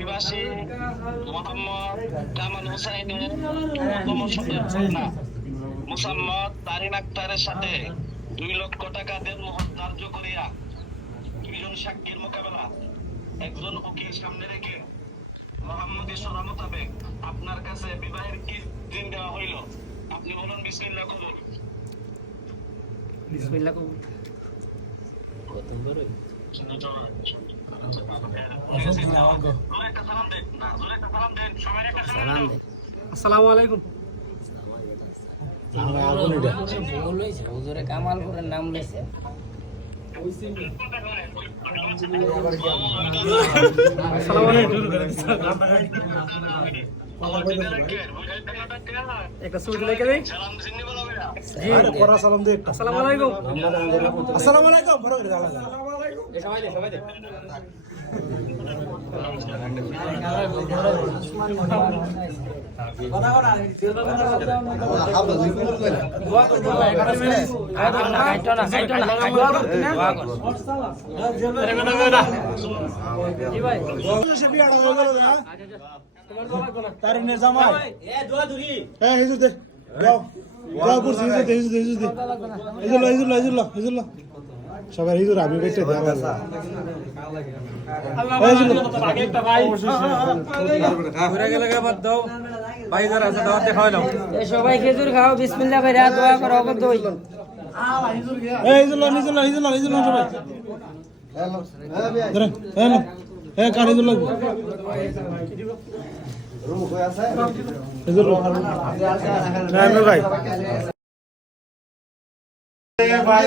নিবাসী মোহাম্মদ কামাল হোসাইনের মুসাম্মদ তারিন আক্তারের সাথে 2 লক্ষ টাকা দেনমোহর ধার্য করিয়া 2 জন সাক্ষীর মোকাবেলা একজন উকিল সামনে রেখে মোহাম্মদী শরা মোতাবেক আপনার কাছে বিবাহের কি দিন দেওয়া হইল। আপনি বলুন বিসমিল্লাহ কবুল। বিসমিল্লাহ কবুল। আসসালামু আলাইকুম। হুজুরে কামালপুরের নাম লেছে। আসসালামু আলাইকুম। একটা ছবি লিখে দেই। জি পড়া সালাম দে। আসসালামু আলাইকুম। আসসালামু আলাইকুম। সবাই দে সবাই দে। সবাই হিজুর আমি বেঁচে সবাই খেজুর খাও, বিসমিল্লাহ করে দোয়া করো, অবদ দই। সবাই